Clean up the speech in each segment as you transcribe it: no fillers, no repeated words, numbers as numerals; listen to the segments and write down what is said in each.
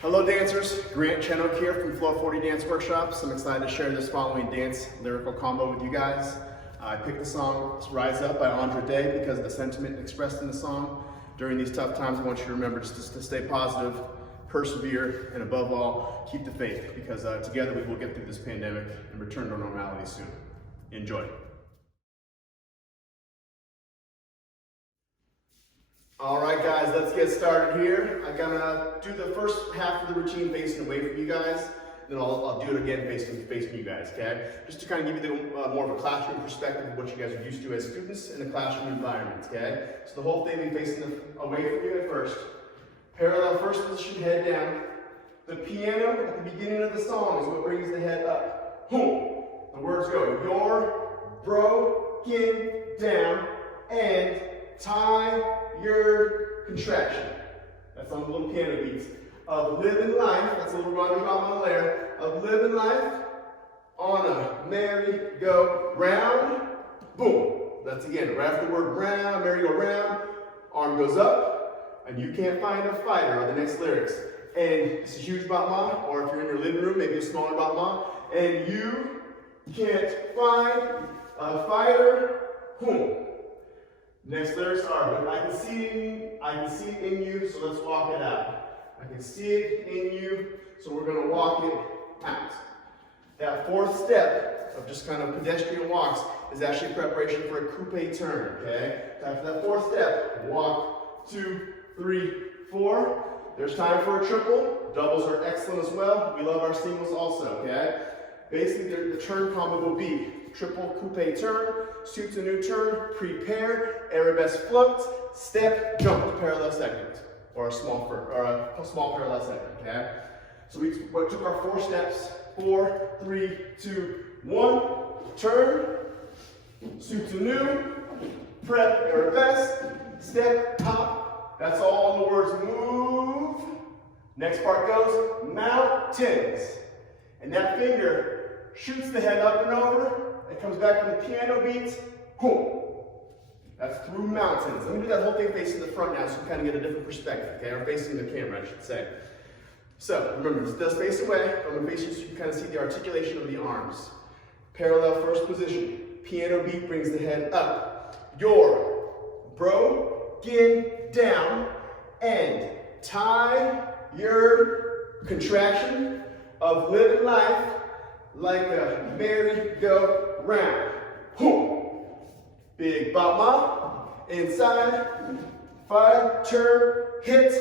Hello dancers, CHENOK here from Flow 40 Dance Workshops. I'm excited to share this following dance lyrical combo with you guys. I picked the song Rise Up by Andra because of the sentiment expressed in the song. During these tough times, I want you to remember just to stay positive, persevere, and above all, keep the faith, because together we will get through this pandemic and return to normality soon. Enjoy. All right, guys, let's get started here. I'm gonna do the first half of the routine facing away from you guys, then I'll do it again facing you guys, okay? Just to kind of give you the, more of a classroom perspective of what you guys are used to as students in a classroom environment, okay? So the whole thing will be facing away from you at first. Parallel first position, head down. The piano at the beginning of the song is what brings the head up. Boom. The words go, you're broken down and tired contraction. That's on the little piano beats. Of living life, that's a little roundabout there, of living life on a merry-go-round. Boom. That's again, right after the word round, merry-go-round, arm goes up, and you can't find a fighter are the next lyrics. And it's a huge battement, or if you're in your living room, maybe a smaller battement, and you can't find a fighter. Boom. Next lyrics are, I can see it in you, so let's walk it out. I can see it in you, so we're going to walk it out. That fourth step of just kind of pedestrian walks is actually preparation for a coupe turn, okay? After that fourth step, walk, 2, 3, 4. There's time for a triple. Doubles are excellent as well. We love our singles also, okay? Basically, the turn combo will be triple coupe turn, suits a new turn, prepare, arabesque float, step, jump to parallel second, or a small parallel second, okay? So we took our 4 steps, 4, 3, 2, 1, turn, suits a new, prep, arabesque, step, hop. That's all in the words move. Next part goes mountains. And that finger shoots the head up and over. It comes back to the piano beats. Boom. That's through mountains. Let me do that whole thing facing the front now so you kind of get a different perspective, okay? Or facing the camera, I should say. So, remember, this does face away. I'm going to face you so you can kind of see the articulation of the arms. Parallel first position. Piano beat brings the head up. You're broken down and tired contraction of living life like a merry-go-round. Big battement, inside, 5, turn, hit,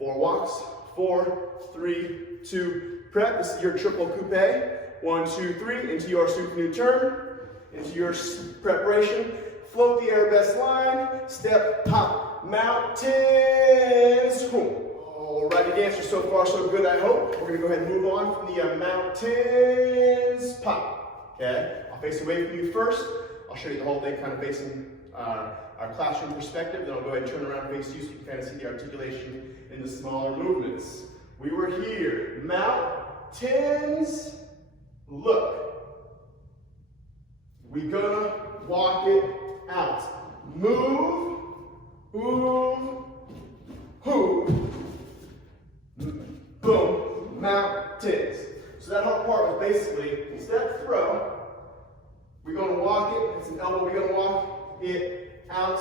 4 walks, 4, 3, 2, prep. This is your triple coupe. 1, 2, 3, into your super new turn, into your preparation. Float the arabesque line, step, hop, mountains. Alrighty, dancers, so far so good, I hope. We're gonna go ahead and move on from the mountains pop. Okay, I'll face away from you first. I'll show you the whole thing kind of facing our classroom perspective. Then I'll go ahead and turn around and face you so you can kind of see the articulation in the smaller movements. We were here. Mountains, look. We're gonna walk it out. Move, move, move. Boom, mountains. So that whole part was basically step, throw. We're going to walk it. It's an elbow. We're going to walk it out.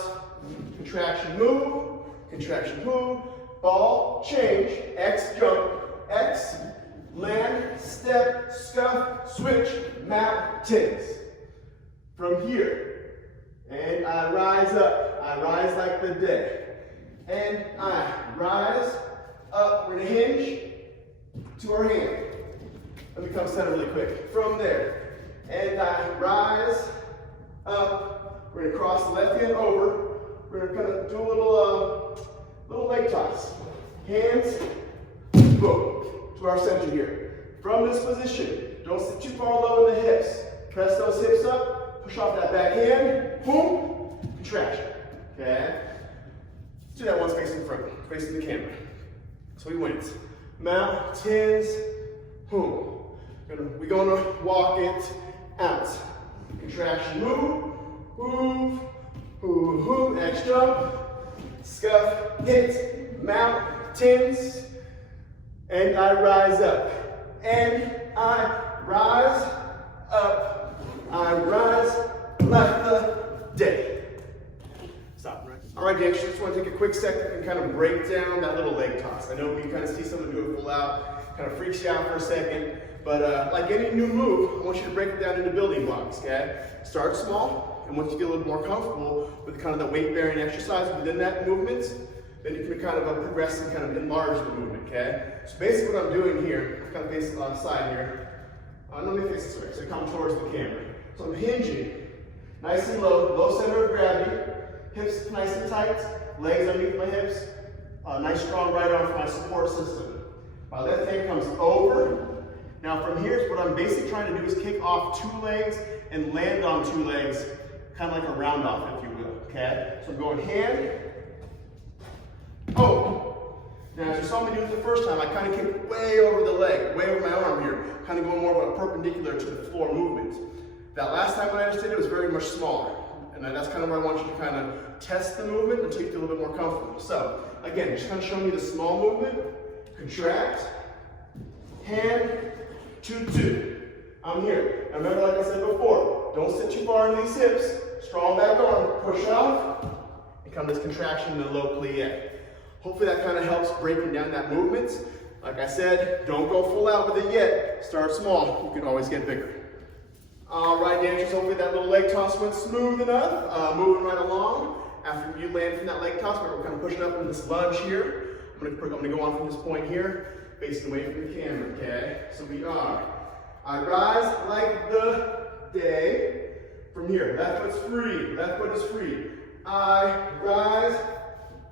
Contraction, move. Contraction, move. Ball, change. X, jump. X, land, step, scuff, switch, mountains. From here. And I rise up. I rise like the day. And I rise up. We're going to hinge to our hand. Let me come center really quick. From there. And I rise up. We're going to cross the left hand over. We're going to do a little leg toss. Hands, boom, to our center here. From this position, don't sit too far low in the hips. Press those hips up. Push off that back hand. Boom, contraction. Okay? Let's do that once facing front, facing the camera. So we went. Mountains, boom. We're going to walk it out. Contraction, move, move, move, move. X jump, scuff, hit, mountains, and I rise up, and I rise up, I rise like the day. Stop, right? All right, Dan, just want to take a quick second and kind of break down that little leg toss. I know we kind of see someone do it full out, kind of freaks you out for a second, but like any new move, I want you to break it down into building blocks, okay? Start small, and once you feel a little more comfortable with kind of the weight-bearing exercise within that movement, then you can kind of progress and kind of enlarge the movement, okay? So basically what I'm doing here, kind of facing on the side here, let me face this way, so come towards the camera. So I'm hinging, nice and low, low center of gravity, hips nice and tight, legs underneath my hips, nice strong right arm for my support system. My left hand comes over. Now from here, what I'm basically trying to do is kick off 2 legs and land on 2 legs, kind of like a round off, if you will, okay? So I'm going hand, oh. Now, as you saw me do it the first time, I kind of kicked way over the leg, way over my arm here, kind of going more of a perpendicular to the floor movement. That last time when I just did it was very much smaller. And that's kind of where I want you to kind of test the movement until you feel a little bit more comfortable. So, again, just kind of show me the small movement, contract, hand, 2-2. I'm here. Now remember, like I said before, don't sit too far into these hips, strong back arm, push off, and come to this contraction in the low plie. Hopefully that kind of helps breaking down that movement. Like I said, don't go full out with it yet. Start small. You can always get bigger. All right, dancers, hopefully that little leg toss went smooth enough. Moving right along. After you land from that leg toss, we're kind of pushing up into this lunge here. I'm gonna go on from this point here, facing away from the camera, okay? So we are. I rise like the day. From here, left foot's free, left foot is free. I rise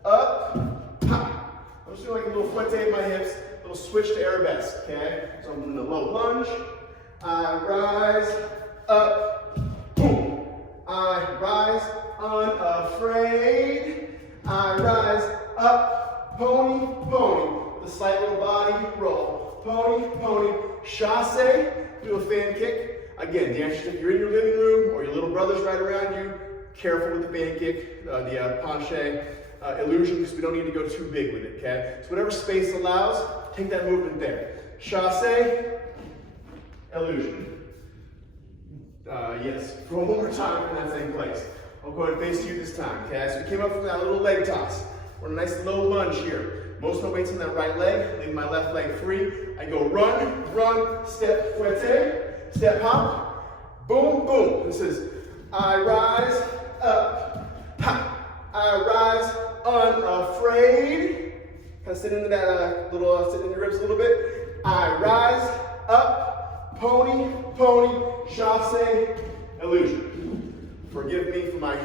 up, pop. I'm just doing like a little fouette in my hips, a little switch to arabesque, okay? So I'm doing a low lunge. I rise up, boom. I rise unafraid. I rise up, pony, pony, with a slight little body roll. Pony, pony, chasse, do a fan kick. Again, dancers, if you're in your living room or your little brother's right around you, careful with the fan kick, the penché illusion, because we don't need to go too big with it, okay? So whatever space allows, take that movement there. Chasse, illusion. Yes, one more time in that same place. I'll go ahead and face you this time, okay? So we came up from that little leg toss. We're in a nice low lunge here. Most of my weight's on that right leg, leaving my left leg free. I go run, run, step, fouette, step hop, boom, boom. This is, I rise up, ha. I rise unafraid. Kind of sit into that little, sit in your ribs a little bit. I rise up, pony, pony, chasse, illusion. Forgive me for my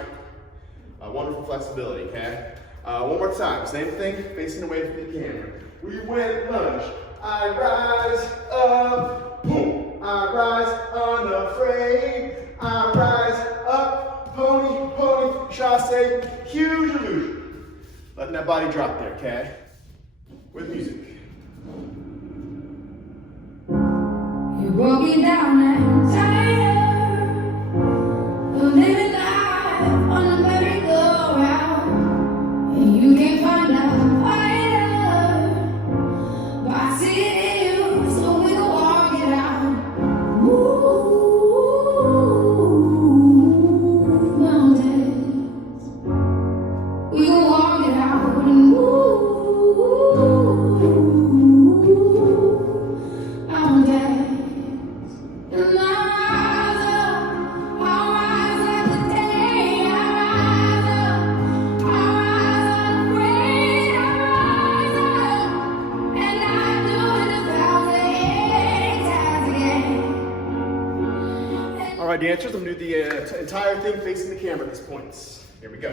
wonderful flexibility, okay? One more time, same thing, facing away from the camera. We went lunge. I rise up, boom. I rise unafraid. I rise up, pony, pony, chasse, huge illusion. Letting that body drop there, okay? With music. You broke me down and tired of living life on a merry-go-round, and you can't find a fighter, but I see it in you, so we gon' walk it out. Mountains, we gon' walk it out and mountains. And I rise up, I rise like the day. I rise up, unafraid. I rise up, and I do it 1,000 times again. All right, dancers, I'm gonna do the entire thing facing the camera at this point. Here we go.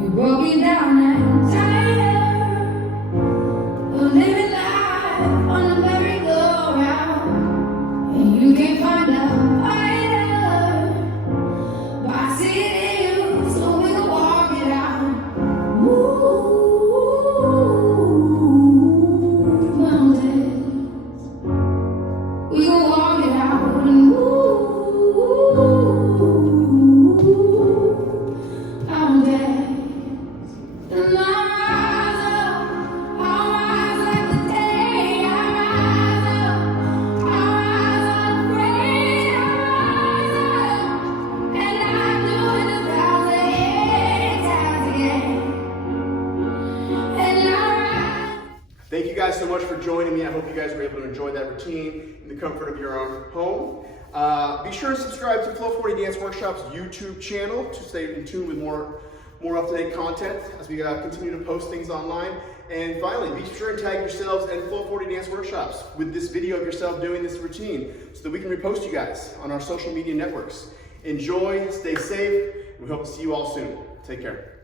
You broke me down and tired of living life on a merry-go-round, and you can't find a fighter, but I see it in you, so we gon' walk it out. Mountains, we gon' walk it out and mountains. And I guys so much for joining me. I hope you guys were able to enjoy that routine in the comfort of your own home. Be sure to subscribe to Flow 40 Dance Workshop's YouTube channel to stay in tune with more up-to-date content as we continue to post things online. And finally, be sure and tag yourselves and Flow 40 Dance Workshops with this video of yourself doing this routine so that we can repost you guys on our social media networks. Enjoy, stay safe, and we hope to see you all soon. Take care.